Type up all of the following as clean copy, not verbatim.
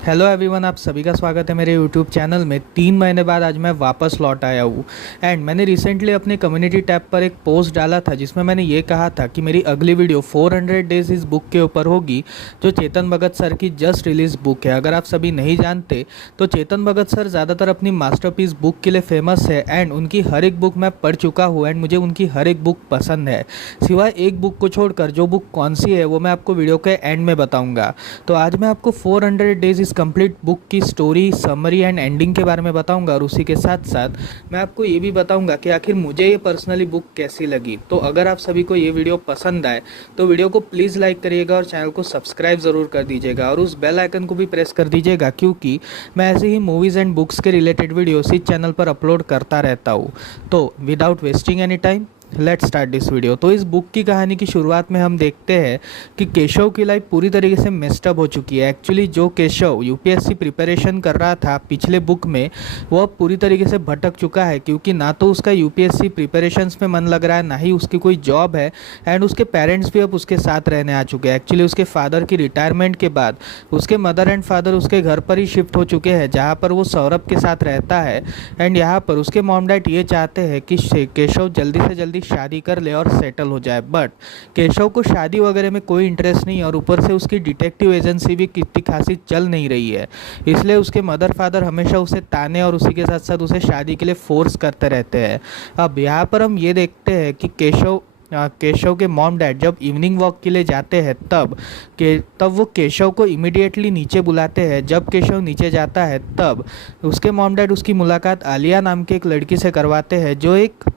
Hello everyone, आप सभी का स्वागत है मेरे यूट्यूब चैनल में। 3 महीने बाद आज मैं वापस लौट आया हूँ। एंड मैंने रिसेंटली अपने कम्युनिटी टैब पर एक पोस्ट डाला था जिसमें मैंने ये कहा था कि मेरी अगली वीडियो 400 डेज इस बुक के ऊपर होगी, जो चेतन भगत सर की जस्ट रिलीज बुक है। अगर आप सभी नहीं जानते तो चेतन भगत सर ज़्यादातर अपनी मास्टरपीस बुक के लिए फेमस है एंड उनकी हर एक बुक मैं पढ़ चुका हूँ एंड मुझे उनकी हर एक बुक पसंद है, सिवाय एक बुक को छोड़कर। जो बुक कौन सी है वो मैं आपको वीडियो के एंड में बताऊँगा। तो आज मैं आपको 400 डेज इस कंप्लीट बुक की स्टोरी, समरी एंड एंडिंग के बारे में बताऊंगा और उसी के साथ साथ मैं आपको ये भी बताऊंगा कि आखिर मुझे ये पर्सनली बुक कैसी लगी। तो अगर आप सभी को ये वीडियो पसंद आए तो वीडियो को प्लीज़ लाइक करिएगा और चैनल को सब्सक्राइब ज़रूर कर दीजिएगा और उस बेल आइकन को भी प्रेस कर दीजिएगा, क्योंकि मैं ऐसे ही मूवीज़ एंड बुक्स के रिलेटेड वीडियोस इस चैनल पर अपलोड करता रहता हूँ। तो without wasting any time let's start this video. तो इस बुक की कहानी की शुरुआत में हम देखते हैं कि केशव की लाइफ पूरी तरीके से मेस्टअप हो चुकी है। एक्चुअली जो केशव यूपीएससी प्रिपरेशन कर रहा था पिछले बुक में, वो अब पूरी तरीके से भटक चुका है, क्योंकि ना तो उसका यूपीएससी प्रिपरेशंस में मन लग रहा है, ना ही उसकी कोई जॉब है एंड उसके पेरेंट्स भी अब उसके साथ रहने आ चुके हैं। एक्चुअली उसके फादर की रिटायरमेंट के बाद उसके मदर एंड फादर उसके घर पर ही शिफ्ट हो चुके हैं, जहाँ पर वो सौरभ के साथ रहता है। एंड यहाँ पर उसके मॉम डैड ये चाहते हैं कि केशव जल्दी से जल्दी शादी कर ले और सेटल हो जाए, बट केशव को शादी वगैरह में कोई इंटरेस्ट नहीं है और ऊपर से उसकी डिटेक्टिव एजेंसी भी कितनी खासी चल नहीं रही है। इसलिए उसके मदर फादर हमेशा उसे ताने और उसी के साथ साथ उसे शादी के लिए फोर्स करते रहते हैं। अब यहाँ पर हम ये देखते हैं कि केशव के मॉम डैड जब इवनिंग वॉक के लिए जाते हैं तब वो केशव को इमीडिएटली नीचे बुलाते हैं। जब केशव नीचे जाता है तब उसके मॉम डैड उसकी मुलाकात आलिया नाम के एक लड़की से करवाते हैं, जो एक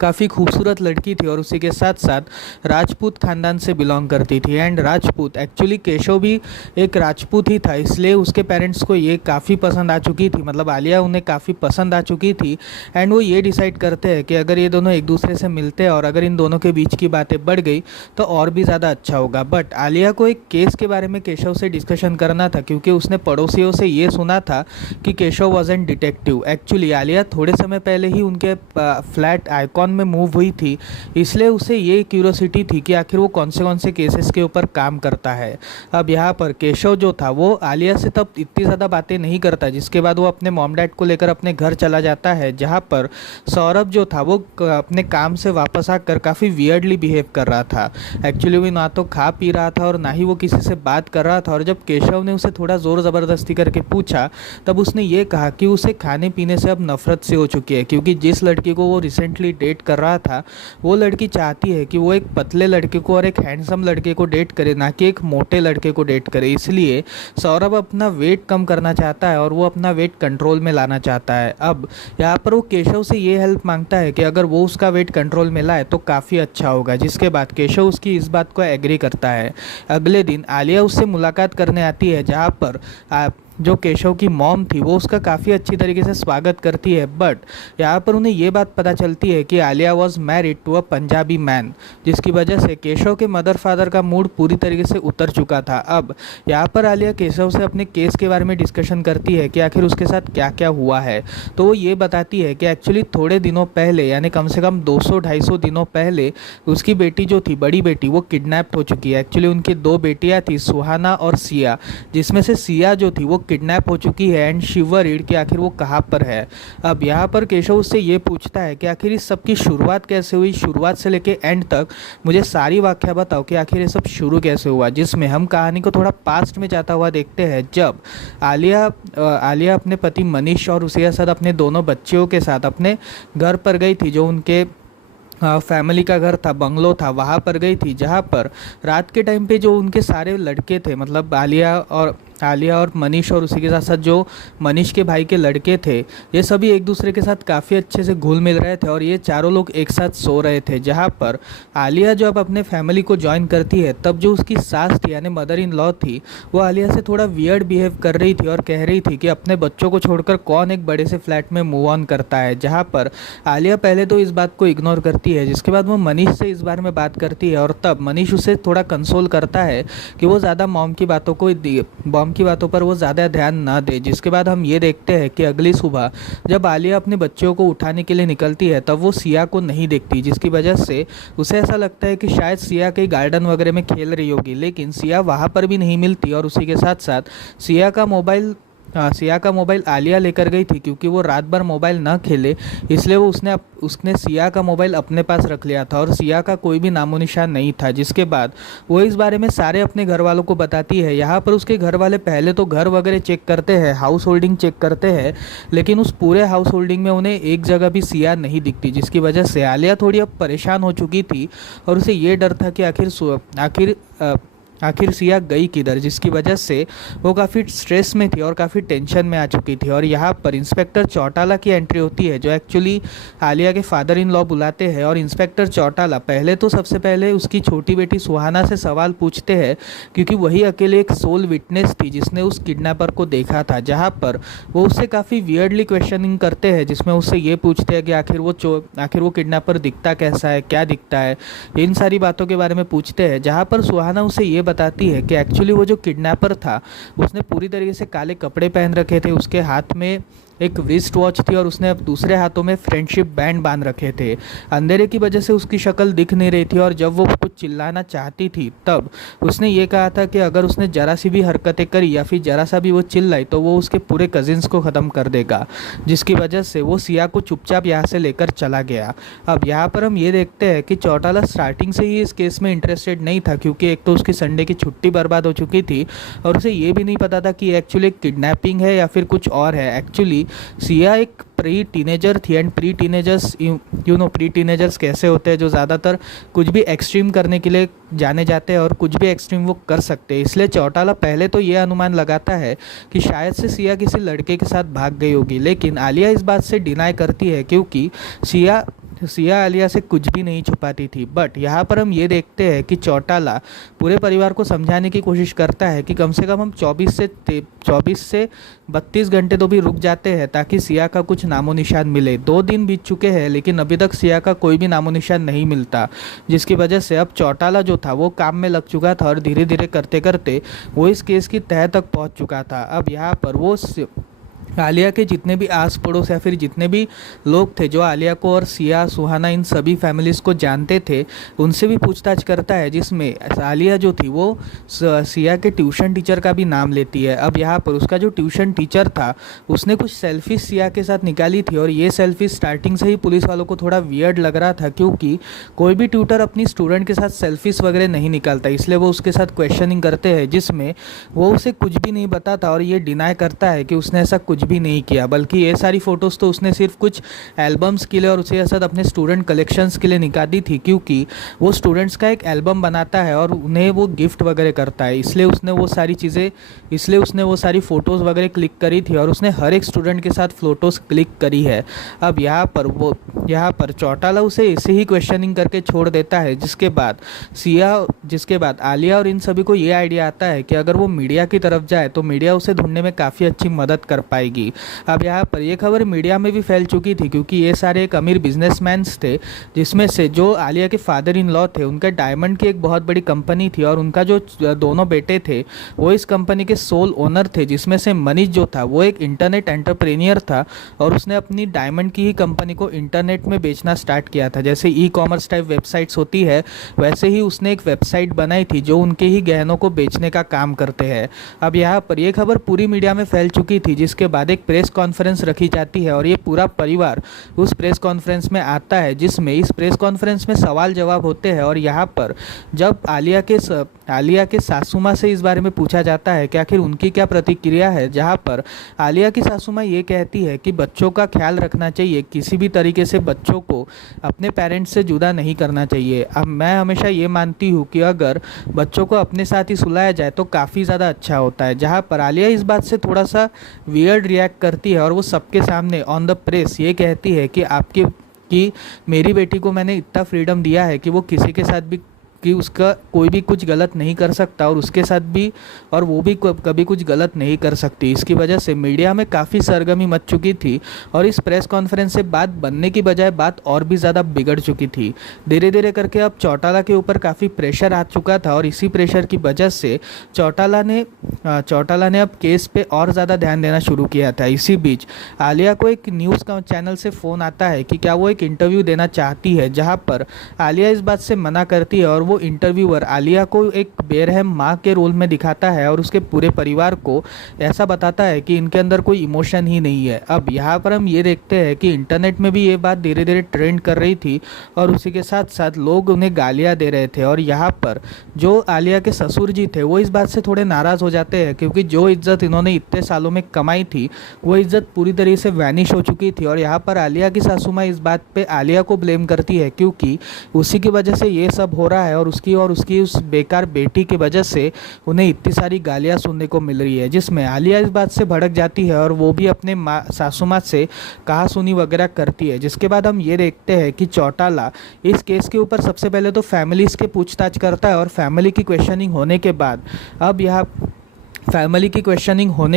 काफ़ी खूबसूरत लड़की थी और उसी के साथ साथ राजपूत खानदान से बिलोंग करती थी। एंड राजपूत, एक्चुअली केशव भी एक राजपूत ही था, इसलिए उसके पेरेंट्स को ये काफ़ी पसंद आ चुकी थी, मतलब आलिया उन्हें काफ़ी पसंद आ चुकी थी। एंड वो ये डिसाइड करते हैं कि अगर ये दोनों एक दूसरे से मिलते हैं और अगर इन दोनों के बीच की बातें बढ़ गई तो और भी ज़्यादा अच्छा होगा। बट आलिया को एक केस के बारे में केशव से डिस्कशन करना था, क्योंकि उसने पड़ोसियों से ये सुना था कि Keshav was an detective. Actually Alia थोड़े समय पहले ही उनके फ्लैट आइकॉन में मूव हुई थी, इसलिए उसे ये क्यूरियोसिटी थी कि आखिर वो कौन से केसेस के ऊपर काम करता है। अब यहाँ पर केशव जो था वो आलिया से तब इतनी ज़्यादा बातें नहीं करता, जिसके बाद वो अपने मॉम डैड को लेकर अपने घर चला जाता है, जहाँ पर सौरभ जो था वो अपने काम से वापस आकर काफ़ी वियर्डली बिहेव कर रहा था। एक्चुअली वो ना तो खा पी रहा था और ना ही वो किसी से बात कर रहा था। और जब केशव ने उसे थोड़ा ज़ोर ज़बरदस्ती करके पूछा तब उसने ये कहा कि उसे खाने पीने से अब नफरत से हो चुकी है, क्योंकि जिस लड़की को वो रिसेंटली डेट कर रहा था वो लड़की चाहती है कि वो एक पतले लड़के को और एक हैंडसम लड़के को डेट करे, ना कि एक मोटे लड़के को डेट करे। इसलिए सौरभ अपना वेट कम करना चाहता है और वो अपना वेट कंट्रोल में लाना चाहता है। अब यहाँ पर वो केशव से ये हेल्प मांगता है कि अगर वो उसका वेट कंट्रोल में लाए तो काफ़ी अच्छा होगा, जिसके बाद केशव उसकी इस बात को एग्री करता है। अगले दिन आलिया उससे मुलाकात करने आती है, जहाँ पर जो केशव की मॉम थी वो उसका काफ़ी अच्छी तरीके से स्वागत करती है। बट यहाँ पर उन्हें ये बात पता चलती है कि Alia was married to a Punjabi man, जिसकी वजह से केशव के मदर फादर का मूड पूरी तरीके से उतर चुका था। अब यहाँ पर आलिया केशव से अपने केस के बारे में डिस्कशन करती है कि आखिर उसके साथ क्या क्या हुआ है। तो वो ये बताती है कि एक्चुअली थोड़े दिनों पहले, यानी कम से कम 200-250 दिनों पहले, उसकी बेटी जो थी, बड़ी बेटी, वो किडनैप हो चुकी है। एक्चुअली उनकी 2 बेटियाँ थी, सुहाना और सिया, जिसमें से सिया जो थी वो किडनैप हो चुकी है एंड शी वरीड कि आखिर वो कहाँ पर है। अब यहाँ पर केशव उससे ये पूछता है कि आखिर इस सब की शुरुआत कैसे हुई, शुरुआत से लेके एंड तक मुझे सारी व्याख्या बताओ कि आखिर ये सब शुरू कैसे हुआ। जिसमें हम कहानी को थोड़ा पास्ट में जाता हुआ देखते हैं, जब आलिया अपने पति मनीष और उसके साथ अपने दोनों बच्चियों के साथ अपने घर पर गई थी, जो उनके फैमिली का घर था, बंगलो था, वहाँ पर गई थी, जहाँ पर रात के टाइम पे जो उनके सारे लड़के थे, मतलब आलिया और मनीष और उसी के साथ साथ जो मनीष के भाई के लड़के थे, ये सभी एक दूसरे के साथ काफ़ी अच्छे से घुल मिल रहे थे और ये चारों लोग एक साथ सो रहे थे। जहाँ पर आलिया जब अपने फैमिली को ज्वाइन करती है तब जो उसकी सास थी, यानी मदर इन लॉ थी, वो आलिया से थोड़ा वियर्ड बिहेव कर रही थी और कह रही थी कि अपने बच्चों को छोड़कर कौन एक बड़े से फ्लैट में मूव ऑन करता है। जहाँ पर आलिया पहले तो इस बात को इग्नोर करती है, जिसके बाद वो मनीष से इस बारे में बात करती है और तब मनीष उसे थोड़ा कंसोल करता है कि वो ज़्यादा मॉम मॉम की बातों पर वो ज़्यादा ध्यान ना दे। जिसके बाद हम ये देखते हैं कि अगली सुबह जब आलिया अपने बच्चों को उठाने के लिए निकलती है तब वो सिया को नहीं देखती, जिसकी वजह से उसे ऐसा लगता है कि शायद सिया कहीं गार्डन वगैरह में खेल रही होगी, लेकिन सिया वहाँ पर भी नहीं मिलती। और उसी के साथ साथ सिया का मोबाइल आलिया लेकर गई थी, क्योंकि वो रात भर मोबाइल ना खेले इसलिए वो उसने सिया का मोबाइल अपने पास रख लिया था और सिया का कोई भी नामो निशान नहीं था। जिसके बाद वो इस बारे में सारे अपने घर वालों को बताती है। यहाँ पर उसके घर वाले पहले तो घर वगैरह चेक करते हैं, हाउस होल्डिंग चेक करते हैं, लेकिन उस पूरे हाउस होल्डिंग में उन्हें एक जगह भी सिया नहीं दिखती, जिसकी वजह से आलिया थोड़ी अब परेशान हो चुकी थी और उसे ये डर था कि आखिर सिया गई किधर, जिसकी वजह से वो काफ़ी स्ट्रेस में थी और काफ़ी टेंशन में आ चुकी थी। और यहाँ पर इंस्पेक्टर चौटाला की एंट्री होती है, जो एक्चुअली आलिया के फादर इन लॉ बुलाते हैं। और इंस्पेक्टर चौटाला सबसे पहले उसकी छोटी बेटी सुहाना से सवाल पूछते हैं, क्योंकि वही अकेले एक सोल विटनेस थी जिसने उस किडनैपर को देखा था। जहाँ पर वो उससे काफ़ी वियर्डली क्वेश्चनिंग करते हैं, जिसमें उससे ये पूछते हैं कि आखिर वो किडनैपर दिखता कैसा है, क्या दिखता है, इन सारी बातों के बारे में पूछते हैं। जहाँ पर सुहाना उसे ये बताती है कि एक्चुअली वो जो किडनैपर था उसने पूरी तरीके से काले कपड़े पहन रखे थे, उसके हाथ में एक रिस्ट वॉच थी और उसने अब दूसरे हाथों में फ्रेंडशिप बैंड बांध रखे थे। अंधेरे की वजह से उसकी शक्ल दिख नहीं रही थी और जब वो कुछ चिल्लाना चाहती थी तब उसने ये कहा था कि अगर उसने ज़रा सी भी हरकतें करी या फिर ज़रा सा भी वो चिल्लाई तो वो उसके पूरे कजिन्स को ख़त्म कर देगा, जिसकी वजह से वो सिया को चुपचाप यहाँ से लेकर चला गया। अब यहाँ पर हम ये देखते हैं कि चौटाला स्टार्टिंग से ही इस केस में इंटरेस्टेड नहीं था, क्योंकि एक तो उसकी संडे की छुट्टी बर्बाद हो चुकी थी और उसे ये भी नहीं पता था कि एक्चुअली किडनैपिंग है या फिर कुछ और है। एक्चुअली सिया एक प्री टीनेजर थी एंड प्री टीनेजर्स कैसे होते हैं, जो ज़्यादातर कुछ भी एक्सट्रीम करने के लिए जाने जाते हैं और कुछ भी एक्सट्रीम वो कर सकते हैं। इसलिए चौटाला पहले तो ये अनुमान लगाता है कि शायद से सिया किसी लड़के के साथ भाग गई होगी, लेकिन आलिया इस बात से डिनाई करती है, क्योंकि सिया आलिया से कुछ भी नहीं छुपाती थी। बट यहाँ पर हम ये देखते हैं कि चौटाला पूरे परिवार को समझाने की कोशिश करता है कि कम से कम हम 24 से 32 घंटे तो भी रुक जाते हैं ताकि सिया का कुछ नामो निशान मिले। 2 दिन बीत चुके हैं लेकिन अभी तक सिया का कोई भी नामो निशान नहीं मिलता, जिसकी वजह से अब चौटाला जो था वो काम में लग चुका था और धीरे धीरे करते करते वो इस केस की तह तक पहुँच चुका था। अब यहाँ पर वो आलिया के जितने भी आस पड़ोस या फिर जितने भी लोग थे जो आलिया को और सिया, सुहाना इन सभी फैमिलीज़ को जानते थे, उनसे भी पूछताछ करता है, जिसमें आलिया जो थी वो सिया के ट्यूशन टीचर का भी नाम लेती है। अब यहाँ पर उसका जो ट्यूशन टीचर था उसने कुछ सेल्फीज सिया के साथ निकाली थी और ये सेल्फीज स्टार्टिंग से ही पुलिस वालों को थोड़ा वियर्ड लग रहा था, क्योंकि कोई भी ट्यूटर अपनी स्टूडेंट के साथ सेल्फीज वगैरह नहीं निकालता। इसलिए वो उसके साथ क्वेश्चनिंग करते हैं, जिसमें वो उसे कुछ भी नहीं बताता और ये डिनाई करता है कि उसने ऐसा कुछ भी नहीं किया, बल्कि ये सारी फ़ोटोज़ तो उसने सिर्फ कुछ एल्बम्स के लिए और उसे साथ अपने स्टूडेंट कलेक्शंस के लिए निकाली थी, क्योंकि वो स्टूडेंट्स का एक एल्बम बनाता है और उन्हें वो गिफ्ट वगैरह करता है। इसलिए उसने वो सारी फ़ोटोज़ वगैरह क्लिक करी थी और उसने हर एक स्टूडेंट के साथ फ़ोटोज़ क्लिक करी है। अब यहाँ पर चौटाला उसे ऐसे ही क्वेश्चनिंग करके छोड़ देता है, जिसके बाद आलिया और इन सभी को ये आइडिया आता है कि अगर वो मीडिया की तरफ जाए तो मीडिया उसे ढूंढने में काफ़ी अच्छी मदद कर पाएगी। अब यहाँ पर ये खबर मीडिया में भी फैल चुकी थी, क्योंकि ये सारे एक अमीर बिजनेसमैन्स थे, जिसमें से जो आलिया के फादर इन लॉ थे उनका डायमंड की एक बहुत बड़ी कंपनी थी और उनका जो दोनों बेटे थे वो इस कंपनी के सोल ओनर थे, जिसमें से मनीष जो था वो एक इंटरनेट एंटरप्रेन्योर था और उसने अपनी डायमंड की ही कंपनी को इंटरनेट में बेचना स्टार्ट किया था। जैसे ई कॉमर्स टाइप वेबसाइट्स होती है वैसे ही उसने एक वेबसाइट बनाई थी जो उनके ही गहनों को बेचने का काम करते हैं। अब यहाँ पर यह खबर पूरी मीडिया में फैल चुकी थी, जिसके बाद एक प्रेस कॉन्फ्रेंस रखी जाती है और ये पूरा परिवार उस प्रेस कॉन्फ्रेंस में आता है, जिसमें इस प्रेस कॉन्फ्रेंस में सवाल जवाब होते हैं। और यहाँ पर जब आलिया के सासू माँ से इस बारे में पूछा जाता है कि आखिर उनकी क्या प्रतिक्रिया है, जहाँ पर आलिया की सासू माँ ये कहती है कि बच्चों का ख्याल रखना चाहिए, किसी भी तरीके से बच्चों को अपने पेरेंट्स से जुदा नहीं करना चाहिए। अब मैं हमेशा ये मानती हूँ कि अगर बच्चों को अपने साथ ही सुलाया जाए तो काफ़ी ज़्यादा अच्छा होता है। जहाँ पर आलिया इस बात से थोड़ा सा वियर्ड रिएक्ट करती है और वो सबके सामने ऑन द प्रेस ये कहती है कि मेरी बेटी को मैंने इतना फ्रीडम दिया है कि वो किसी के साथ भी कि उसका कोई भी कुछ गलत नहीं कर सकता और उसके साथ भी, और वो भी कभी कुछ गलत नहीं कर सकती। इसकी वजह से मीडिया में काफ़ी सरगर्मी मच चुकी थी और इस प्रेस कॉन्फ्रेंस से बात बनने की बजाय बात और भी ज़्यादा बिगड़ चुकी थी। धीरे धीरे करके अब चौटाला के ऊपर काफ़ी प्रेशर आ चुका था और इसी प्रेशर की वजह से चौटाला ने अब केस पे और ज़्यादा ध्यान देना शुरू किया था। इसी बीच आलिया को एक न्यूज़ चैनल से फ़ोन आता है कि क्या वो एक इंटरव्यू देना चाहती है, जहां पर आलिया इस बात से मना करती है और वो इंटरव्यूअर आलिया को एक बेरहम माँ के रोल में दिखाता है और उसके पूरे परिवार को ऐसा बताता है कि इनके अंदर कोई इमोशन ही नहीं है। अब यहाँ पर हम ये देखते हैं कि इंटरनेट में भी ये बात धीरे धीरे ट्रेंड कर रही थी और उसी के साथ साथ लोग उन्हें गालियाँ दे रहे थे। और यहाँ पर जो आलिया के ससुर जी थे वो इस बात से थोड़े नाराज़ हो जाते हैं, क्योंकि जो इज्जत इन्होंने इतने सालों में कमाई थी वो इज्जत पूरी तरीके से वैनिश हो चुकी थी। और यहाँ पर आलिया की सासू माँ इस बात पे आलिया को ब्लेम करती है, क्योंकि उसी की वजह से ये सब हो रहा है और उसकी उस बेकार बेटी की वजह से उन्हें इतनी सारी गालियाँ सुनने को मिल रही है, जिसमें आलिया इस बात से भड़क जाती है और वो भी अपने सासू माँ से कहा सुनी वगैरह करती है। जिसके बाद हम ये देखते हैं कि चौटाला इस केस के ऊपर सबसे पहले तो फैमिलीज़ के पूछताछ करता है और फैमिली की क्वेश्चनिंग होने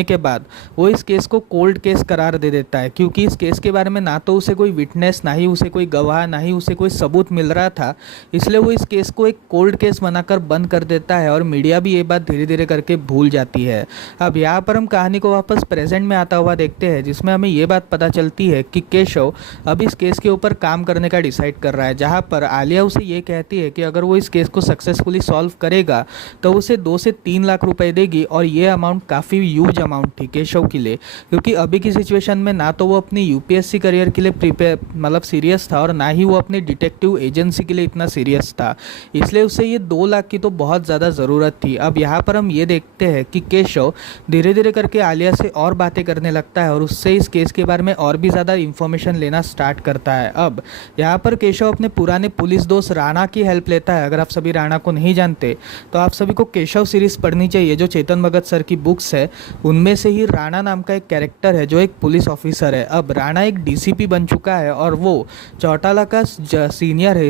के बाद वो इस केस को कोल्ड केस करार दे देता है, क्योंकि इस केस के बारे में ना तो उसे कोई विटनेस, ना ही उसे कोई गवाह, ना ही उसे कोई सबूत मिल रहा था। इसलिए वो इस केस को एक कोल्ड केस बनाकर बंद कर देता है और मीडिया भी ये बात धीरे धीरे करके भूल जाती है। अब यहाँ पर हम कहानी को वापस प्रेजेंट में आता हुआ देखते हैं, जिसमें हमें ये बात पता चलती है कि केशव अब इस केस के ऊपर काम करने का डिसाइड कर रहा है, जहाँ पर आलिया उसे ये कहती है कि अगर वो इस केस को सक्सेसफुली सॉल्व करेगा तो उसे 2 से 3 लाख रुपए देगी। और ये अमाउंट काफ़ी ह्यूज अमाउंट थी केशव के लिए, क्योंकि अभी की सिचुएशन में ना तो वो अपनी यूपीएससी करियर के लिए सीरियस था और ना ही वो अपनी डिटेक्टिव एजेंसी के लिए इतना सीरियस था। इसलिए उसे ये 2 लाख की तो बहुत ज़्यादा ज़रूरत थी। अब यहाँ पर हम ये देखते हैं कि केशव धीरे धीरे करके आलिया से और बातें करने लगता है और उससे इस केस के बारे में और भी ज़्यादा इन्फॉर्मेशन लेना स्टार्ट करता है। अब यहाँ पर केशव अपने पुराने पुलिस दोस्त राणा की हेल्प लेता है। अगर आप सभी राणा को नहीं जानते तो आप सभी को केशव सीरीज़ पढ़नी चाहिए, जो चेतन भगत सर की बुक्स है। उनमें से ही राणा नाम का एक कैरेक्टर है जो एक पुलिस ऑफिसर है। अब राणा एक डीसीपी बन चुका है और वो चौटाला का सीनियर है,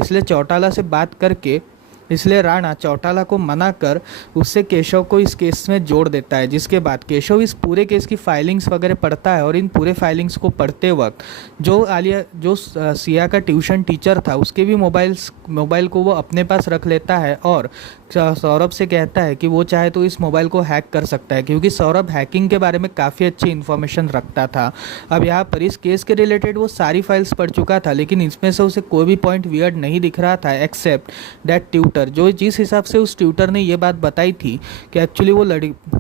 इसलिए राणा चौटाला को मना कर उससे केशव को इस केस में जोड़ देता है। जिसके बाद केशव इस पूरे केस की फाइलिंग्स वगैरह पढ़ता है और इन पूरे फाइलिंग्स को पढ़ते वक्त जो सिया का ट्यूशन टीचर था उसके भी मोबाइल को वो अपने पास रख लेता है और सौरभ से कहता है कि वो चाहे तो इस मोबाइल को हैक कर सकता है, क्योंकि सौरभ हैकिंग के बारे में काफ़ी अच्छी इन्फॉर्मेशन रखता था। अब यहाँ पर इस केस के रिलेटेड वो सारी फाइल्स पढ़ चुका था, लेकिन इसमें से उसे कोई भी पॉइंट वियर्ड नहीं दिख रहा था एक्सेप्ट दैट ट्यूटर, जिस हिसाब से उस ट्यूटर ने ये बात बताई थी कि एक्चुअली वो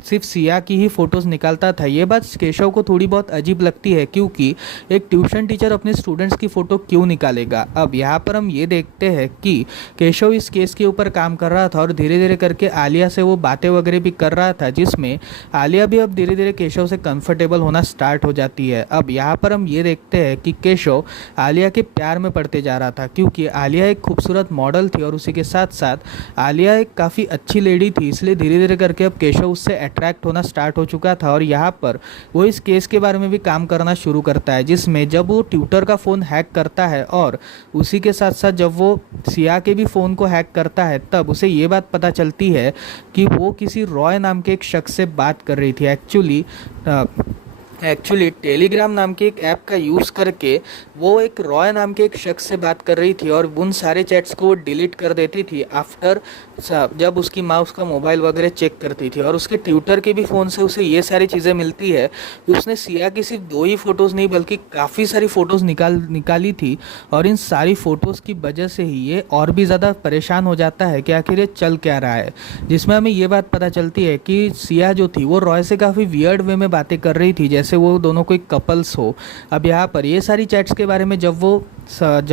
सिर्फ सिया की ही फ़ोटोज़ निकालता था। ये बात केशव को थोड़ी बहुत अजीब लगती है, क्योंकि एक ट्यूशन टीचर अपने स्टूडेंट्स की फ़ोटो क्यों निकालेगा। अब यहाँ पर हम ये देखते हैं कि केशव इस केस के ऊपर काम कर रहा था और धीरे धीरे करके आलिया से वो बातें वगैरह भी कर रहा था, जिसमें आलिया भी अब धीरे धीरे केशव से कंफर्टेबल होना स्टार्ट हो जाती है। अब यहाँ पर हम ये देखते हैं कि केशव आलिया के प्यार में पड़ते जा रहा था, क्योंकि आलिया एक खूबसूरत मॉडल थी और उसी के साथ साथ आलिया एक काफ़ी अच्छी लेडी थी। इसलिए धीरे धीरे करके अब केशव उससे अट्रैक्ट होना स्टार्ट हो चुका था और यहाँ पर वो इस केस के बारे में भी काम करना शुरू करता है, जिसमें जब वो ट्यूटर का फ़ोन हैक करता है और उसी के साथ साथ जब वो सिया के भी फ़ोन को हैक करता है, तब उसे ये बात पता चलती है कि वो किसी रॉय नाम के एक शख्स से बात कर रही थी। एक्चुअली टेलीग्राम नाम की एक ऐप का यूज़ करके वो एक रॉय नाम के एक शख्स से बात कर रही थी और उन सारे चैट्स को वो डिलीट कर देती थी आफ्टर जब उसकी माँ उसका मोबाइल वगैरह चेक करती थी। और उसके ट्यूटर के भी फ़ोन से उसे ये सारी चीज़ें मिलती है कि उसने सिया की सिर्फ 2 ही फ़ोटोज़ नहीं बल्कि काफ़ी सारी फ़ोटोज़ निकाली थी और इन सारी फ़ोटोज़ की वजह से ही ये और भी ज़्यादा परेशान हो जाता है कि आखिर ये चल क्या रहा है, जिसमें हमें ये बात पता चलती है कि सिया जो थी वो रॉय से काफ़ी वियर्ड वे में बातें कर रही थी, जैसे वो दोनों कोई कपल्स हो। अब यहाँ पर ये सारी चैट्स के बारे में जब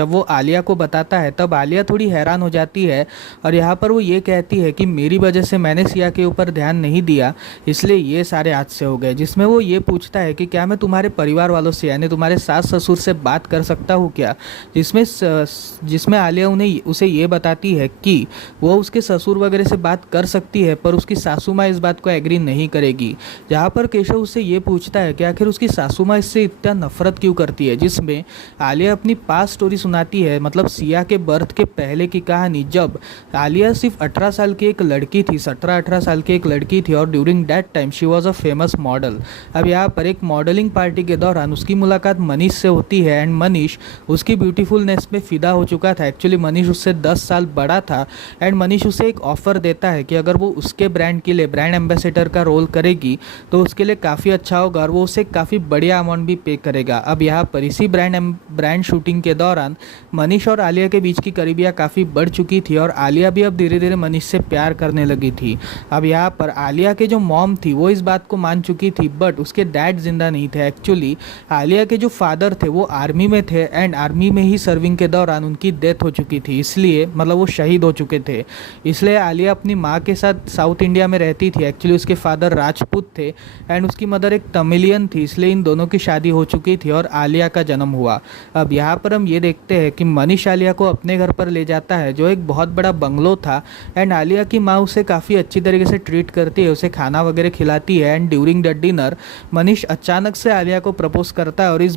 वो आलिया को बताता है तब आलिया थोड़ी हैरान हो जाती है और यहाँ पर वो ये कहती है कि मेरी वजह से मैंने सिया के ऊपर ध्यान नहीं दिया, इसलिए ये सारे हादसे हो गए। जिसमें वो ये पूछता है कि क्या मैं तुम्हारे परिवार वालों से यानी तुम्हारे सास ससुर से बात कर सकता हूँ क्या, जिसमें आलिया उसे ये बताती है कि वो उसके ससुर वगैरह से बात कर सकती है पर उसकी सासू माँ इस बात को एग्री नहीं करेगी। जहाँ पर केशव उससे ये पूछता है कि आखिर उसकी सासू माँ इससे इतना नफरत क्यों करती है, जिसमें आलिया अपनी पास लास्ट स्टोरी सुनाती है, मतलब सिया के बर्थ के पहले की कहानी, जब आलिया सिर्फ 18 साल की एक लड़की थी, 17-18 साल की एक लड़की थी, और during that time she was a famous model. अब यहाँ पर एक मॉडलिंग पार्टी के दौरान उसकी मुलाकात मनीष से होती है एंड मनीष उसकी ब्यूटीफुलनेस पे फिदा हो चुका था। एक्चुअली मनीष उससे 10 साल बड़ा था एंड मनीष उसे एक ऑफर देता है कि अगर वो उसके ब्रांड के लिए ब्रांड एम्बेसडर का रोल करेगी तो उसके लिए काफ़ी अच्छा होगा और वो उसे काफ़ी बढ़िया अमाउंट भी पे करेगा। अब यहाँ पर इसी ब्रांड शूटिंग के दौरान मनीष और आलिया के बीच की करीबियाँ काफ़ी बढ़ चुकी थी और आलिया भी अब धीरे धीरे मनीष से प्यार करने लगी थी। अब यहाँ पर आलिया के जो मॉम थी वो इस बात को मान चुकी थी, बट उसके डैड जिंदा नहीं थे। एक्चुअली आलिया के जो फादर थे वो आर्मी में थे एंड आर्मी में ही सर्विंग के दौरान उनकी डेथ हो चुकी थी, इसलिए मतलब वो शहीद हो चुके थे। इसलिए आलिया अपनी माँ के साथ साउथ इंडिया में रहती थी। एक्चुअली उसके फादर राजपूत थे एंड उसकी मदर एक तमिलियन थी, इसलिए इन दोनों की शादी हो चुकी थी और आलिया का जन्म हुआ। अब यहाँ पर हम ये देखते हैं कि मनीष आलिया को अपने घर पर ले जाता है जो एक बहुत बड़ा बंगलो था एंड आलिया की माँ उसे काफ़ी अच्छी तरीके से ट्रीट करती है, उसे खाना वगैरह खिलाती है and during the dinner Manish अचानक से आलिया को प्रपोज करता है और इस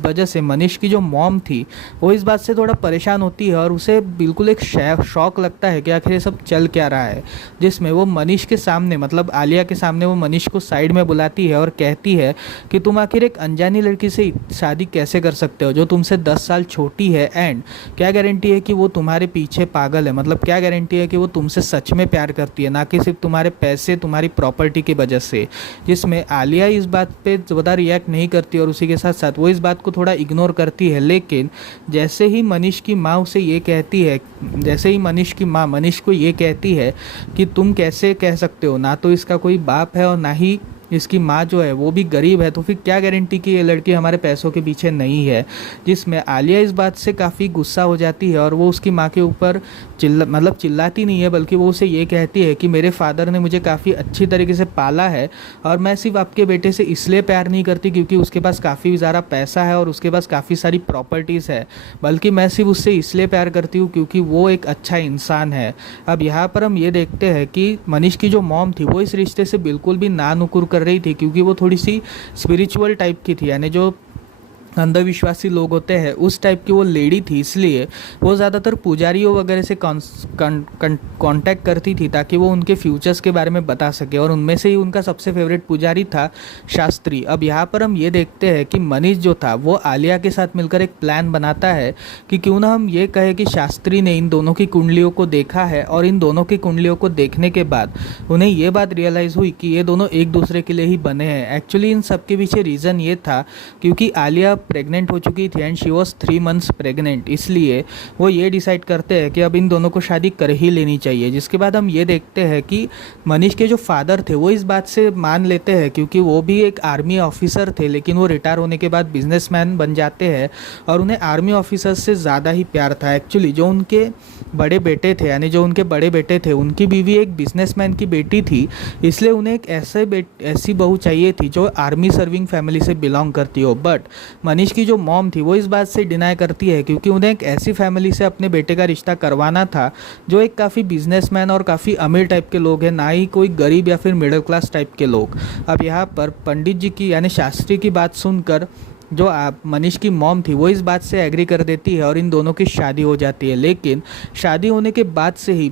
वजह से मनीष की जो मॉम थी वो इस बात से थोड़ा परेशान होती है और उसे बिल्कुल एक शौक लगता है कि आखिर ये सब चल क्या रहा है, जिसमें वो मनीष के सामने मतलब आलिया के सामने वो मनीष को साइड में बुलाती है और कहती है कि तुम आखिर एक अनजानी लड़की से शादी कैसे कर सकते हो जो तुमसे 10 साल छोटी है एंड क्या गारंटी है कि वो तुम्हारे पीछे पागल है, मतलब क्या गारंटी है कि वो तुमसे सच में प्यार करती है, ना कि सिर्फ तुम्हारे पैसे तुम्हारी प्रॉपर्टी की वजह से। जिसमें आलिया इस बात पे ज़्यादा रिएक्ट नहीं करती और उसी के साथ साथ वो इस बात को थोड़ा इग्नोर करती है। लेकिन जैसे ही मनीष की माँ उसे ये कहती है, जैसे ही मनीष की माँ मनीष को ये कहती है कि तुम कैसे कह सकते हो, ना तो इसका कोई बाप है और ना ही इसकी माँ जो है वो भी गरीब है, तो फिर क्या गारंटी कि ये लड़की हमारे पैसों के पीछे नहीं है। जिसमें आलिया इस बात से काफ़ी गुस्सा हो जाती है और वो उसकी माँ के ऊपर चिल्लाती नहीं है, बल्कि वो उसे ये कहती है कि मेरे फादर ने मुझे काफ़ी अच्छी तरीके से पाला है और मैं सिर्फ आपके बेटे से इसलिए प्यार नहीं करती क्योंकि उसके पास काफ़ी ज़्यादा पैसा है और उसके पास काफ़ी सारी प्रॉपर्टीज़ है, बल्कि मैं सिर्फ उससे इसलिए प्यार करती हूँ क्योंकि वो एक अच्छा इंसान है। अब यहाँ पर हम ये देखते हैं कि मनीष की जो मॉम थी वो इस रिश्ते से बिल्कुल भी ना नुकुर कर रही थी क्योंकि वो थोड़ी सी स्पिरिचुअल टाइप की थी, यानी जो अंधविश्वासी लोग होते हैं उस टाइप की वो लेडी थी, इसलिए वो ज़्यादातर पुजारियों वगैरह से कांटेक्ट करती थी ताकि वो उनके फ्यूचर्स के बारे में बता सके और उनमें से ही उनका सबसे फेवरेट पुजारी था शास्त्री। अब यहाँ पर हम ये देखते हैं कि मनीष जो था वो आलिया के साथ मिलकर एक प्लान बनाता है कि क्यों ना हम ये कहें कि शास्त्री ने इन दोनों की कुंडलियों को देखा है और इन दोनों की कुंडलियों को देखने के बाद उन्हें ये बात रियलाइज़ हुई कि ये दोनों एक दूसरे के लिए ही बने हैं। एक्चुअली इन सब के पीछे रीज़न ये था क्योंकि आलिया प्रेग्नेंट हो चुकी थी and she was 3 months pregnant, इसलिए वो ये डिसाइड करते हैं कि अब इन दोनों को शादी कर ही लेनी चाहिए। जिसके बाद हम ये देखते हैं कि मनीष के जो फादर थे वो इस बात से मान लेते हैं क्योंकि वो भी एक आर्मी ऑफिसर थे, लेकिन वो रिटायर होने के बाद बिजनेसमैन बन जाते हैं और उन्हें आर्मी ऑफिसर से ज़्यादा ही प्यार था। एक्चुअली जो उनके बड़े बेटे थे, यानी जो उनके बड़े बेटे थे, उनकी बीवी एक बिजनेसमैन की बेटी थी, इसलिए उन्हें एक ऐसी बहू चाहिए थी जो आर्मी सर्विंग फैमिली से बिलोंग करती हो। बट मनीष की जो मॉम थी वो इस बात से डिनाई करती है क्योंकि उन्हें एक ऐसी फैमिली से अपने बेटे का रिश्ता करवाना था जो एक काफ़ी बिजनेसमैन और काफ़ी अमीर टाइप के लोग हैं, ना ही कोई गरीब या फिर मिडिल क्लास टाइप के लोग। अब यहाँ पर पंडित जी की यानी शास्त्री की बात सुनकर जो मनीष की मॉम थी वो इस बात से एग्री कर देती है और इन दोनों की शादी हो जाती है। लेकिन शादी होने के बाद से ही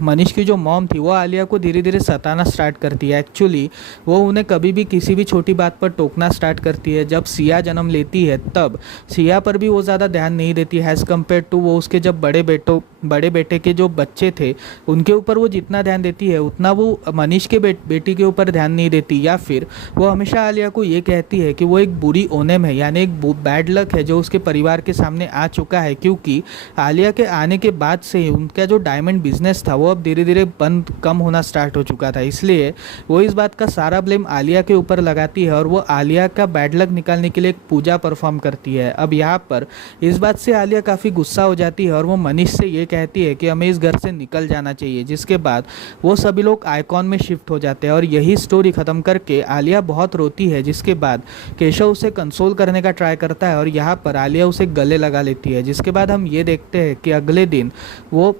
मनीष की जो मॉम थी वो आलिया को धीरे धीरे सताना स्टार्ट करती है। एक्चुअली वो उन्हें कभी भी किसी भी छोटी बात पर टोकना स्टार्ट करती है। जब सिया जन्म लेती है तब सिया पर भी वो ज़्यादा ध्यान नहीं देती हैज़ कम्पेयर टू वो उसके जब बड़े बेटे के जो बच्चे थे उनके ऊपर वो जितना ध्यान देती है उतना वो मनीष के बेटी के ऊपर ध्यान नहीं देती। या फिर वो हमेशा आलिया को ये कहती है कि वो एक बुरी ओनेम है, यानी एक बैड लक है जो उसके परिवार के सामने आ चुका है, क्योंकि आलिया के आने के बाद से ही उनका जो डायमंड बिजनेस था वो अब धीरे धीरे कम होना स्टार्ट हो चुका था। इसलिए वो इस बात का सारा ब्लेम आलिया के ऊपर लगाती है और वो आलिया का बैड लक निकालने के लिए एक पूजा परफॉर्म करती है। अब यहाँ पर इस बात से आलिया काफ़ी गुस्सा हो जाती है और वो मनीष से ये कहती है कि हमें इस घर से निकल जाना चाहिए, जिसके बाद वो सभी लोग आइकॉन में शिफ्ट हो जाते हैं और यही स्टोरी ख़त्म करके आलिया बहुत रोती है। जिसके बाद केशव उसे कंसोल करने का ट्राई करता है और यहाँ पर आलिया उसे गले लगा लेती है। जिसके बाद हम ये देखते हैं कि अगले दिन वो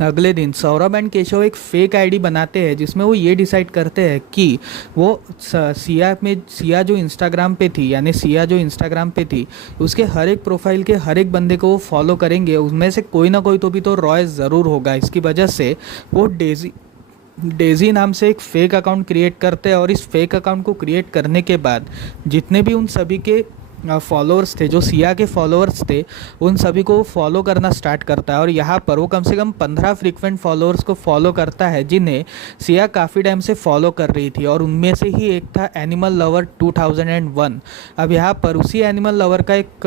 अगले दिन सौरभ एंड केशव एक फेक आईडी बनाते हैं जिसमें वो ये डिसाइड करते हैं कि वो सिया जो इंस्टाग्राम पे थी, यानी सिया जो इंस्टाग्राम पे थी, उसके हर एक प्रोफाइल के हर एक बंदे को वो फॉलो करेंगे। उनमें से कोई ना कोई तो भी तो रॉय ज़रूर होगा। इसकी वजह से वो डेजी नाम से एक फ़ेक अकाउंट क्रिएट करते हैं और इस फेक अकाउंट को क्रिएट करने के बाद जितने भी उन सभी के फॉलोअर्स थे, जो सिया के फॉलोअर्स थे, उन सभी को फॉलो करना स्टार्ट करता है। और यहाँ पर वो कम से कम 15 फ्रीक्वेंट फॉलोअर्स को फॉलो करता है जिन्हें सिया काफ़ी टाइम से फॉलो कर रही थी, और उनमें से ही एक था एनिमल लवर 2001। अब यहाँ पर उसी एनिमल लवर का एक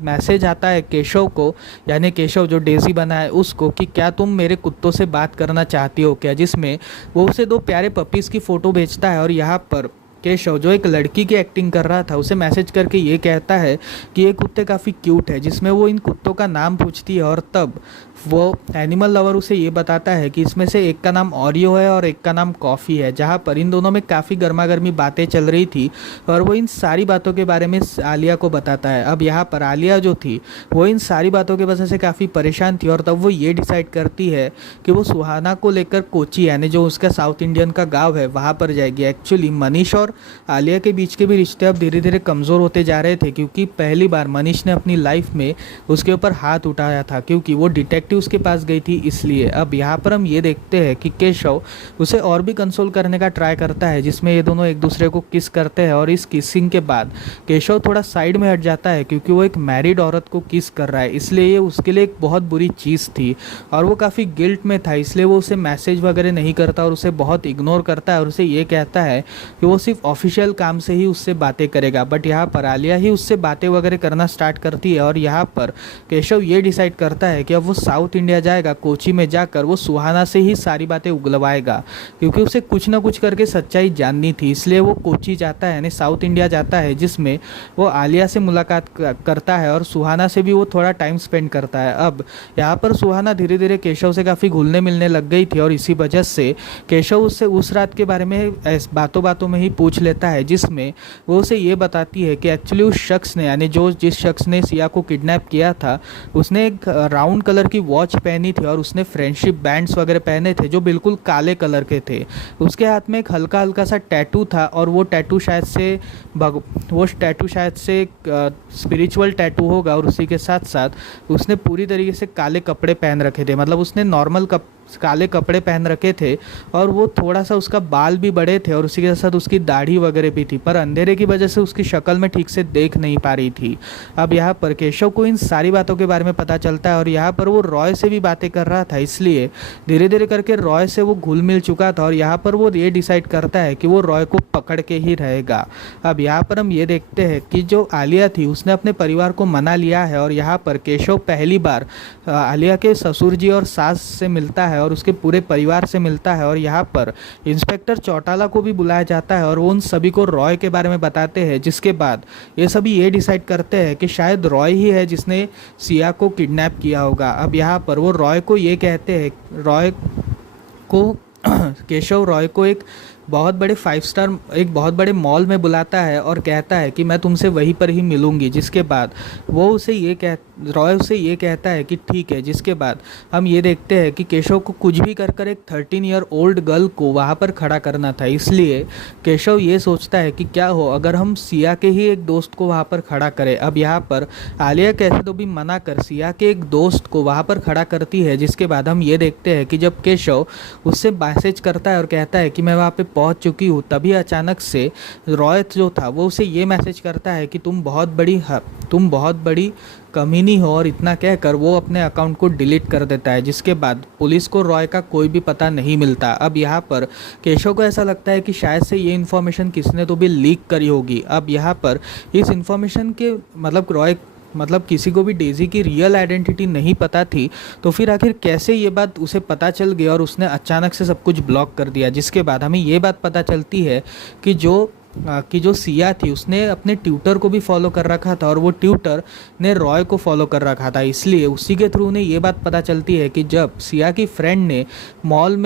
मैसेज आता है केशव को, यानी केशव जो डेजी बना है उसको, कि क्या तुम मेरे कुत्तों से बात करना चाहती हो क्या, जिसमें वो उसे 2 प्यारे पपीज़ की फ़ोटो भेजता है। और यहाँ पर केशव जो एक लड़की की एक्टिंग कर रहा था उसे मैसेज करके ये कहता है कि ये कुत्ते काफ़ी क्यूट है, जिसमें वो इन कुत्तों का नाम पूछती है। और तब वो एनिमल लवर उसे ये बताता है कि इसमें से एक का नाम ऑरियो है और एक का नाम कॉफ़ी है, जहाँ पर इन दोनों में काफ़ी गर्मा गर्मी बातें चल रही थी और वो इन सारी बातों के बारे में आलिया को बताता है। अब यहाँ पर आलिया जो थी वो इन सारी बातों की वजह से काफ़ी परेशान थी और तब वो ये डिसाइड करती है कि वो सुहाना को लेकर कोची, यानी जो उसका साउथ इंडियन का गाँव है, वहाँ पर जाएगी। एक्चुअली मनीष और आलिया के बीच के भी रिश्ते अब धीरे धीरे कमज़ोर होते जा रहे थे, क्योंकि पहली बार मनीष ने अपनी लाइफ में उसके ऊपर हाथ उठाया था, क्योंकि वो डिटेक्टिव उसके पास गई थी इसलिए। अब यहाँ पर हम ये देखते हैं कि केशव उसे और भी कंसोल करने का ट्राई करता है, जिसमें ये दोनों एक दूसरे को किस करते हैं। और इस किसिंग के बाद केशव थोड़ा साइड में हट जाता है, क्योंकि वो एक मैरिड औरत को किस कर रहा है, इसलिए ये उसके लिए एक बहुत बुरी चीज़ थी और वो काफ़ी गिल्ट में था, इसलिए वो उसे मैसेज वगैरह नहीं करता और उसे बहुत इग्नोर करता है और उसे ये कहता है कि वो सिर्फ ऑफिशियल काम से ही उससे बातें करेगा। बट यहाँ पर आलिया ही उससे बातें वगैरह करना स्टार्ट करती है और यहाँ पर केशव ये डिसाइड करता है कि अब वो साउथ इंडिया जाएगा, कोची में जाकर वो सुहाना से ही सारी बातें उगलवाएगा, क्योंकि उसे कुछ ना कुछ करके सच्चाई जाननी थी। इसलिए वो कोची जाता है, यानी साउथ इंडिया जाता है, जिसमें वो आलिया से मुलाकात करता है और सुहाना से भी वो थोड़ा टाइम स्पेंड करता है। अब यहाँ पर सुहाना धीरे धीरे केशव से काफ़ी घुलने मिलने लग गई थी और इसी वजह से केशव उससे उस रात के बारे में बातों बातों में ही पूछ लेता है, जिसमें वो उसे ये बताती है कि एक्चुअली उस शख्स ने, यानी जिस शख्स ने सिया को किडनैप किया था, उसने एक राउंड कलर की वॉच पहनी थी और उसने फ्रेंडशिप बैंड्स वगैरह पहने थे जो बिल्कुल काले कलर के थे। उसके हाथ में एक हल्का हल्का सा टैटू था और वो टैटू शायद से स्पिरिचुअल टैटू होगा। और उसी के साथ साथ उसने पूरी तरीके से काले कपड़े पहन रखे थे, मतलब उसने नॉर्मल काले कपड़े पहन रखे थे और वो थोड़ा सा उसका बाल भी बड़े थे और उसी के साथ उसकी दाढ़ी वगैरह भी थी, पर अंधेरे की वजह से उसकी शक्ल में ठीक से देख नहीं पा रही थी। अब यहाँ पर केशव को इन सारी बातों के बारे में पता चलता है और यहाँ पर वो रॉय से भी बातें कर रहा था, इसलिए धीरे धीरे करके रॉय से वो घुल मिल चुका था और यहाँ पर वो ये डिसाइड करता है कि वो रॉय को पकड़ के ही रहेगा। अब यहाँ पर हम ये देखते हैं कि जो आलिया थी उसने अपने परिवार को मना लिया है और यहाँ पर केशव पहली बार आलिया के ससुर जी और सास से मिलता है और उसके पूरे परिवार से मिलता है। और यहाँ पर इंस्पेक्टर चौटाला को भी बुलाया जाता है और वो उन सभी को रॉय के बारे में बताते हैं, जिसके बाद ये सभी ये डिसाइड करते हैं कि शायद रॉय ही है जिसने सिया को किडनैप किया होगा। अब यहाँ पर वो रॉय को ये कहते हैं, केशव रॉय को एक बहुत बड़े मॉल में बुलाता है और कहता है कि मैं तुमसे वहीं पर ही मिलूंगी, जिसके बाद रॉय उसे ये कहता है कि ठीक है। जिसके बाद हम ये देखते हैं कि केशव को कुछ भी कर एक 13 ईयर ओल्ड गर्ल को वहाँ पर खड़ा करना था, इसलिए केशव ये सोचता है कि क्या हो अगर हम सिया के ही एक दोस्त को वहाँ पर खड़ा करें। अब यहाँ पर आलिया कैसे तो भी मना कर सिया के एक दोस्त को वहाँ पर खड़ा करती है, जिसके बाद हम ये देखते हैं कि जब केशव उससे मैसेज करता है और कहता है कि मैं वहाँ पे पहुँच चुकी हूँ, तभी अचानक से रॉय जो था वो उसे ये मैसेज करता है कि तुम बहुत बड़ी कमीनी हो, और इतना कहकर वो अपने अकाउंट को डिलीट कर देता है, जिसके बाद पुलिस को रॉय का कोई भी पता नहीं मिलता। अब यहाँ पर केशव को ऐसा लगता है कि शायद से ये इन्फॉर्मेशन किसने तो भी लीक करी होगी। अब यहाँ पर इस इन्फॉर्मेशन के किसी को भी डेजी की रियल आइडेंटिटी नहीं पता थी, तो फिर आखिर कैसे ये बात उसे पता चल गई और उसने अचानक से सब कुछ ब्लॉक कर दिया। जिसके बाद हमें ये बात पता चलती है कि जो कि जो सिया थी उसने अपने ट्यूटर को भी फॉलो कर रखा था और वो ट्यूटर ने रॉय को फॉलो कर रखा था। इसलिए उसी के थ्रू उन्हें ये बात पता चलती है कि जब सिया की फ्रेंड मॉल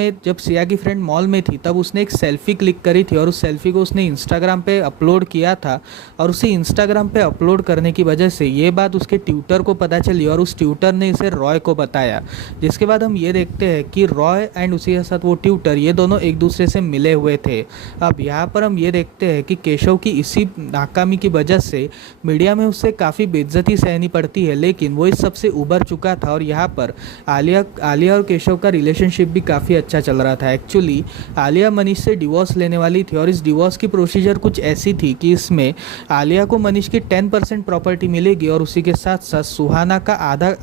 में थी तब उसने एक सेल्फी क्लिक करी थी और उस सेल्फी को उसने इंस्टाग्राम पे अपलोड किया था और उसे इंस्टाग्राम पे अपलोड करने की वजह से ये बात उसके ट्यूटर को पता चली और उस ट्यूटर ने इसे रॉय को बताया। जिसके बाद हम ये देखते हैं कि रॉय एंड उसी के साथ वो ट्यूटर ये दोनों एक दूसरे से मिले हुए थे। अब यहाँ पर हम ये देखते हैं कि केशव की इसी नाकामी की वजह से मीडिया में उससे काफ़ी बेइज्जती सहनी पड़ती है, लेकिन वो इस सब से उबर चुका था और यहाँ पर आलिया और केशव का रिलेशनशिप भी काफ़ी अच्छा चल रहा था। एक्चुअली आलिया मनीष से डिवोर्स लेने वाली थी और इस डिवोर्स की प्रोसीजर कुछ ऐसी थी कि इसमें आलिया को मनीष की 10% प्रॉपर्टी मिलेगी और उसी के साथ साथ सुहाना का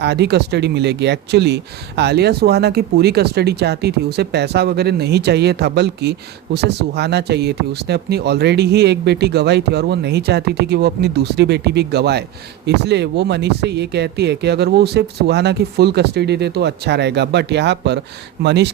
आधी कस्टडी मिलेगी। एक्चुअली आलिया सुहाना की पूरी कस्टडी चाहती थी, उसे पैसा वगैरह नहीं चाहिए था बल्कि उसे सुहाना चाहिए थी। उसने अपनी ऑलरेडी ही एक बेटी गंवाई थी और वो नहीं चाहती थी कि वो अपनी दूसरी बेटी भी गंवाए। इसलिए वो मनीष से ये कहती है कि अगर वो उसे सुहाना की फुल कस्टडी दे तो अच्छा रहेगा। बट यहाँ पर मनीष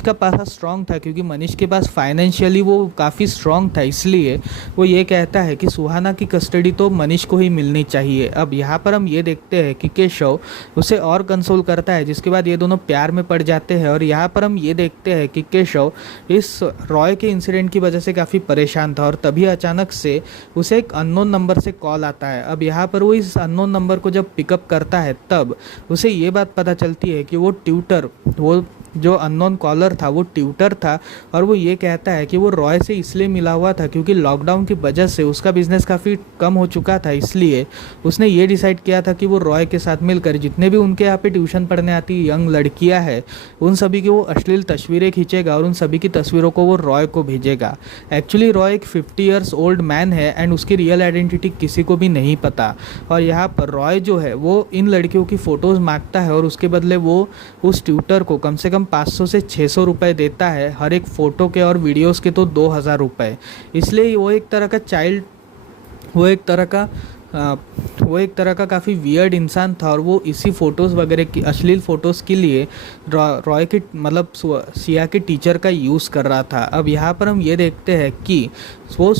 का पासा स्ट्रांग था क्योंकि मनीष के पास फाइनेंशियली वो काफ़ी स्ट्रांग था, इसलिए वो ये कहता है कि सुहाना की कस्टडी तो मनीष को ही मिलनी चाहिए। अब यहाँ पर हम ये देखते हैं कि केशव उसे और कंसोल करता है, जिसके बाद ये दोनों प्यार में पड़ जाते हैं। और यहाँ पर हम ये देखते हैं कि केशव इस रॉय के इंसिडेंट की वजह से काफ़ी परेशान था और तभी अचानक से उसे एक अननोन नंबर से कॉल आता है। अब यहाँ पर वो इस अननोन नंबर को जब पिकअप करता है तब उसे ये बात पता चलती है कि वो जो अननोन कॉलर था वो ट्यूटर था और वो ये कहता है कि वो रॉय से इसलिए मिला हुआ था क्योंकि लॉकडाउन की वजह से उसका बिजनेस काफ़ी कम हो चुका था। इसलिए उसने ये डिसाइड किया था कि वो रॉय के साथ मिलकर जितने भी उनके यहाँ पे ट्यूशन पढ़ने आती यंग लड़कियां हैं उन सभी की वो अश्लील तस्वीरें खींचेगा और उन सभी की तस्वीरों को वो रॉय को भेजेगा। एक्चुअली रॉय एक 50 ईयर्स ओल्ड मैन है एंड उसकी रियल आइडेंटिटी किसी को भी नहीं पता और यहाँ पर रॉय जो है वो इन लड़कियों की फ़ोटोज़ मांगता है और उसके बदले वो उस ट्यूटर को कम से कम 500 से 600 रुपये देता है, हर एक फ़ोटो के और वीडियोस के तो 2000 रुपये। इसलिए वो एक तरह का काफ़ी वियर्ड इंसान था और वो इसी फ़ोटोज़ वगैरह की अश्लील फ़ोटोज़ के लिए रॉय के मतलब सिया के टीचर का यूज़ कर रहा था। अब यहाँ पर हम ये देखते हैं कि वो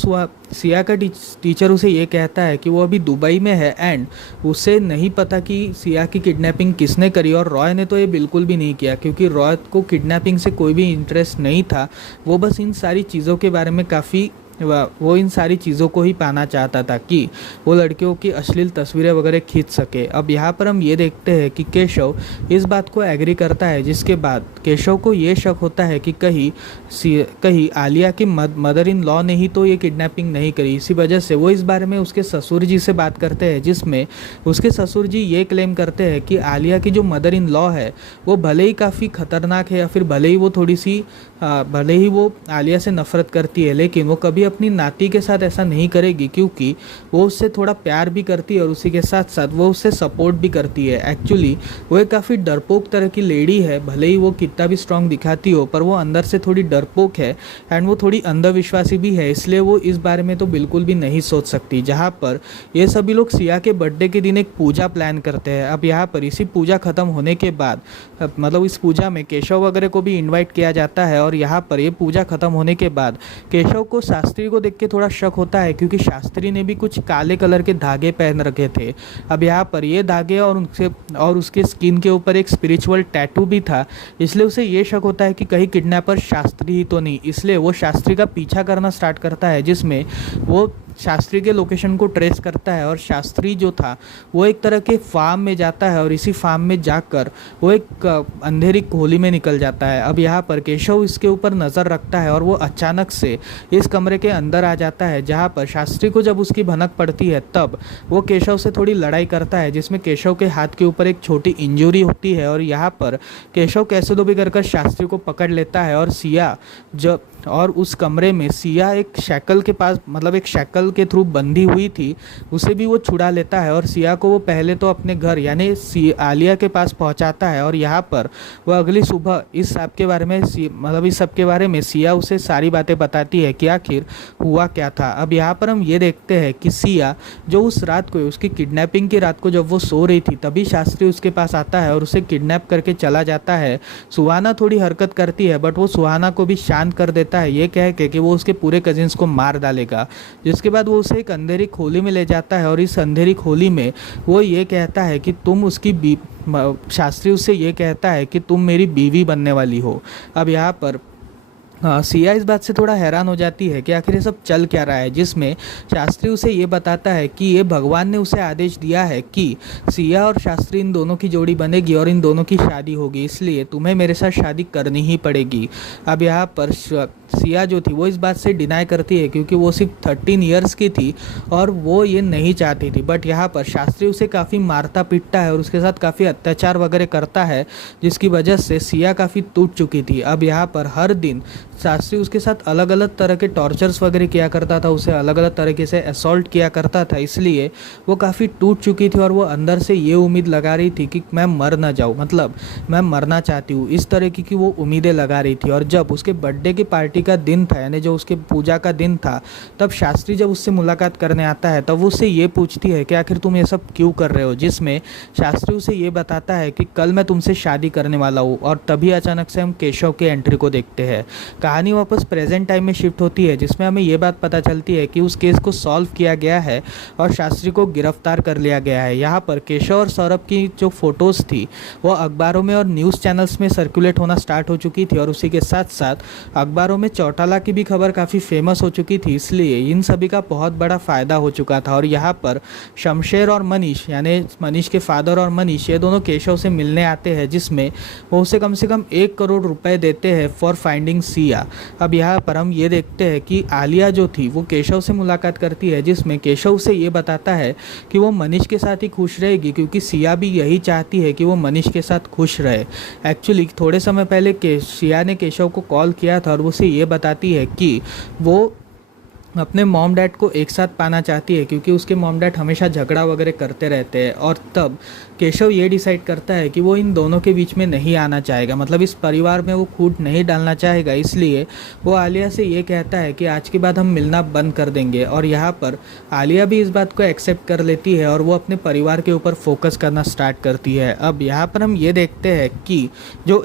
सिया का टीचर उसे ये कहता है कि वो अभी दुबई में है एंड उसे नहीं पता कि सिया की किडनैपिंग किसने करी और रॉय ने तो ये बिल्कुल भी नहीं किया क्योंकि रॉय को किडनैपिंग से कोई भी इंटरेस्ट नहीं था। वो बस इन सारी चीज़ों के बारे में वो इन सारी चीज़ों को ही पाना चाहता था कि वो लड़कियों की अश्लील तस्वीरें वगैरह खींच सके। अब यहाँ पर हम ये देखते हैं कि केशव इस बात को एग्री करता है, जिसके बाद केशव को ये शक होता है कि कहीं आलिया की मदर इन लॉ ने ही तो ये किडनैपिंग नहीं करी। इसी वजह से वो इस बारे में उसके ससुर जी से बात करते हैं, जिसमें उसके ससुर जी ये क्लेम करते हैं कि आलिया की जो मदर इन लॉ है वो भले ही काफ़ी खतरनाक है या फिर भले ही वो आलिया से नफरत करती है, लेकिन वो कभी अपनी नाती के साथ ऐसा नहीं करेगी क्योंकि वो उससे थोड़ा प्यार भी करती है और उसी के साथ साथ वो उससे सपोर्ट भी करती है। एक्चुअली वो एक काफ़ी डरपोक तरह की लेडी है, भले ही वो कितना भी स्ट्रांग दिखाती हो पर वो अंदर से थोड़ी डरपोक है एंड वो थोड़ी अंधविश्वासी भी है, इसलिए वो इस बारे में तो बिल्कुल भी नहीं सोच सकती। जहाँ पर ये सभी लोग सिया के बर्थडे के दिन एक पूजा प्लान करते हैं। अब यहाँ पर इसी पूजा ख़त्म होने के बाद मतलब इस पूजा में केशव वगैरह को भी इन्वाइट किया जाता है और यहाँ पर ये पूजा ख़त्म होने के बाद केशव को शास्त्री को देख के थोड़ा शक होता है क्योंकि शास्त्री ने भी कुछ काले कलर के धागे पहन रखे थे। अब यहाँ पर ये धागे और उसके स्किन के ऊपर एक स्पिरिचुअल टैटू भी था, इसलिए उसे ये शक होता है कि कहीं किडनैपर शास्त्री ही तो नहीं। इसलिए वो शास्त्री का पीछा करना स्टार्ट करता है, जिसमें वो शास्त्री के लोकेशन को ट्रेस करता है और शास्त्री जो था वो एक तरह के फार्म में जाता है और इसी फार्म में जाकर वो एक अंधेरी कोहली में निकल जाता है। अब यहाँ पर केशव इसके ऊपर नज़र रखता है और वो अचानक से इस कमरे के अंदर आ जाता है, जहाँ पर शास्त्री को जब उसकी भनक पड़ती है तब वो केशव से थोड़ी लड़ाई करता है, जिसमें केशव के हाथ के ऊपर एक छोटी इंजरी होती है और यहाँ पर केशव कैसे तो भी कर शास्त्री को पकड़ लेता है और उस कमरे में सिया एक शैकल के पास मतलब एक शैकल के थ्रू बंधी हुई थी, उसे भी वो छुड़ा लेता है और सिया को वो पहले तो अपने घर यानी आलिया के पास पहुंचाता है और यहाँ पर वह अगली सुबह इस सब के बारे में सिया उसे सारी बातें बताती है कि आखिर हुआ क्या था। अब यहाँ पर हम ये देखते हैं कि सिया जो उस रात को उसकी किडनैपिंग की रात को जब वो सो रही थी तभी शास्त्री उसके पास आता है और उसे किडनैप करके चला जाता है। सुहाना थोड़ी हरकत करती है बट वो सुहाना को भी शांत कर देता देता है ये कह के कि वो उसके पूरे कजिन्स को मार डालेगा। जिसके बाद वो उसे एक अंधेरी खोली में ले जाता है और इस अंधेरी खोली में वो ये कहता है कि तुम उसकी शास्त्री उससे ये कहता है कि तुम मेरी बीवी बनने वाली हो। अब यहाँ पर सिया इस बात से थोड़ा हैरान हो जाती है कि आखिर ये सब चल क्या रहा है, जिसमें शास्त्री उसे ये बताता है कि ये भगवान ने उसे आदेश दिया है कि सिया और शास्त्री इन दोनों की जोड़ी बनेगी और इन दोनों की शादी होगी, इसलिए तुम्हें मेरे साथ शादी करनी ही पड़ेगी। अब यहाँ पर सिया जो थी वो इस बात से डिनाई करती है क्योंकि वो सिर्फ 13 ईयर्स की थी और वो ये नहीं चाहती थी। बट यहाँ पर शास्त्री उसे काफ़ी मारता पीटता है और उसके साथ काफ़ी अत्याचार वगैरह करता है, जिसकी वजह से सिया काफ़ी टूट चुकी थी। अब यहाँ पर हर दिन शास्त्री उसके साथ अलग अलग तरह के टॉर्चर्स वगैरह किया करता था, उसे अलग अलग तरीके से असॉल्ट किया करता था, इसलिए वो काफ़ी टूट चुकी थी और वो अंदर से ये उम्मीद लगा रही थी कि मैं मर ना जाऊँ, मतलब मैं मरना चाहती हूँ, इस तरह की वो उम्मीदें लगा रही थी। और जब उसके बर्थडे की पार्टी का दिन था, यानी जो उसके पूजा का दिन था, तब शास्त्री जब उससे मुलाकात करने आता है तब वो उससे ये पूछती है कि आखिर तुम ये सब क्यों कर रहे हो, जिसमें शास्त्री उसे ये बताता है कि कल मैं तुमसे शादी करने वाला हूँ। और तभी अचानक से हम केशव के एंट्री को देखते हैं। कहानी वापस प्रेजेंट टाइम में शिफ्ट होती है, जिसमें हमें ये बात पता चलती है कि उस केस को सॉल्व किया गया है और शास्त्री को गिरफ्तार कर लिया गया है। यहाँ पर केशव और सौरभ की जो फोटोज़ थी वो अखबारों में और न्यूज़ चैनल्स में सर्कुलेट होना स्टार्ट हो चुकी थी और उसी के साथ साथ अखबारों में चौटाला की भी खबर काफ़ी फेमस हो चुकी थी, इसलिए इन सभी का बहुत बड़ा फ़ायदा हो चुका था। और यहाँ पर शमशेर और मनीष, यानी मनीष के फादर और मनीष, ये दोनों केशव से मिलने आते हैं, जिसमें वो उसे कम से कम 1 करोड़ रुपए देते हैं फॉर फाइंडिंग सिया। अब यहाँ पर हम ये देखते हैं कि आलिया जो थी वो केशव से मुलाकात करती है, जिसमें केशव से ये बताता है कि वो मनीष के साथ ही खुश रहेगी क्योंकि सिया भी यही चाहती है कि वो मनीष के साथ खुश रहे। एक्चुअली थोड़े समय पहले सिया ने केशव को कॉल किया था और उसे ये बताती है कि वो अपने मॉम डैड को एक साथ पाना चाहती है क्योंकि उसके मॉम डैड हमेशा झगड़ा वगैरह करते रहते हैं। और तब केशव ये डिसाइड करता है कि वो इन दोनों के बीच में नहीं आना चाहेगा, मतलब इस परिवार में वो खूंट नहीं डालना चाहेगा, इसलिए वो आलिया से ये कहता है कि आज के बाद हम मिलना बंद कर देंगे। और यहाँ पर आलिया भी इस बात को एक्सेप्ट कर लेती है और वो अपने परिवार के ऊपर फोकस करना स्टार्ट करती है। अब यहाँ पर हम ये देखते हैं कि जो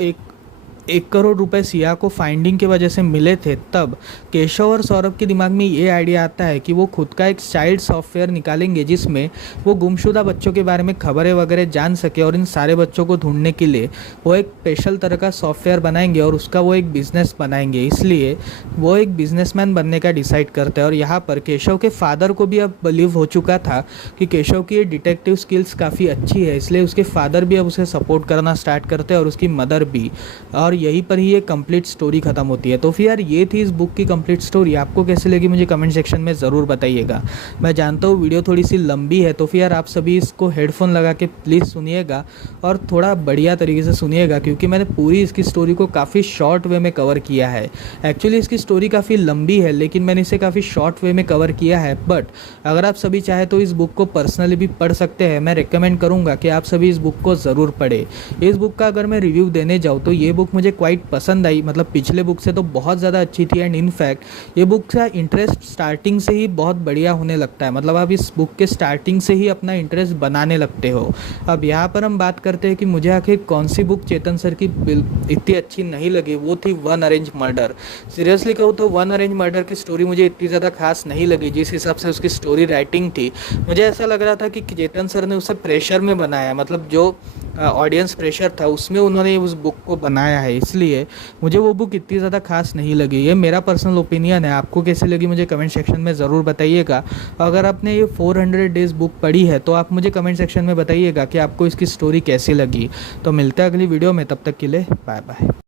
1 करोड़ रुपए सिया को फाइंडिंग की वजह से मिले थे, तब केशव और सौरभ के दिमाग में ये आइडिया आता है कि वो खुद का एक चाइल्ड सॉफ्टवेयर निकालेंगे जिसमें वो गुमशुदा बच्चों के बारे में खबरें वगैरह जान सके और इन सारे बच्चों को ढूंढने के लिए वो एक स्पेशल तरह का सॉफ्टवेयर बनाएंगे और उसका वो एक बिज़नेस बनाएंगे। इसलिए वो एक बिजनेसमैन बनने का डिसाइड करते हैं। और यहाँ पर केशव के फादर को भी अब बिलीव हो चुका था कि केशव की ये डिटेक्टिव स्किल्स काफ़ी अच्छी है, इसलिए उसके फादर भी अब उसे सपोर्ट करना स्टार्ट करते हैं और उसकी मदर भी। और यहीं पर ही ये कंप्लीट स्टोरी खत्म होती है। तो फिर यार ये थी इस बुक की कंप्लीट स्टोरी। आपको कैसी लगी मुझे कमेंट सेक्शन में ज़रूर बताइएगा। मैं जानता हूँ वीडियो थोड़ी सी लंबी है, तो फिर यार आप सभी इसको हेडफोन लगा के प्लीज़ सुनिएगा और थोड़ा बढ़िया तरीके से सुनिएगा, क्योंकि मैंने पूरी इसकी स्टोरी को काफ़ी शॉर्ट वे में कवर किया है। एक्चुअली इसकी स्टोरी काफ़ी लंबी है, लेकिन मैंने इसे काफ़ी शॉर्ट वे में कवर किया है। बट अगर आप सभी चाहे तो इस बुक को पर्सनली भी पढ़ सकते हैं। मैं रिकमेंड करूँगा कि आप सभी इस बुक को ज़रूर पढ़ें। इस बुक का अगर मैं रिव्यू देने जाऊँ तो ये बुक मुझे क्वाइट पसंद आई, मतलब पिछले बुक से तो बहुत ज़्यादा अच्छी थी। एंड इनफैक्ट ये बुक का इंटरेस्ट स्टार्टिंग से ही बहुत बढ़िया होने लगता है, मतलब आप इस बुक के स्टार्टिंग से ही अपना इंटरेस्ट बनाने लगते हो। अब यहाँ पर हम बात करते हैं कि मुझे आखिर कौन सी बुक चेतन सर की इतनी अच्छी नहीं लगी, वो थी वन अरेंज मर्डर। सीरियसली कहूँ तो वन अरेंज मर्डर की स्टोरी मुझे इतनी ज़्यादा खास नहीं लगी। जिस हिसाब से उसकी स्टोरी राइटिंग थी, मुझे ऐसा लग रहा था कि चेतन सर ने उसे प्रेशर में बनाया, मतलब जो ऑडियंस प्रेशर था उसमें उन्होंने उस बुक को बनाया है, इसलिए मुझे वो बुक इतनी ज़्यादा खास नहीं लगी। ये मेरा पर्सनल ओपिनियन है। आपको कैसी लगी मुझे कमेंट सेक्शन में ज़रूर बताइएगा। अगर आपने ये 400 डेज़ बुक पढ़ी है तो आप मुझे कमेंट सेक्शन में बताइएगा कि आपको इसकी स्टोरी कैसी लगी। तो मिलते हैं अगली वीडियो में, तब तक के लिए बाय बाय।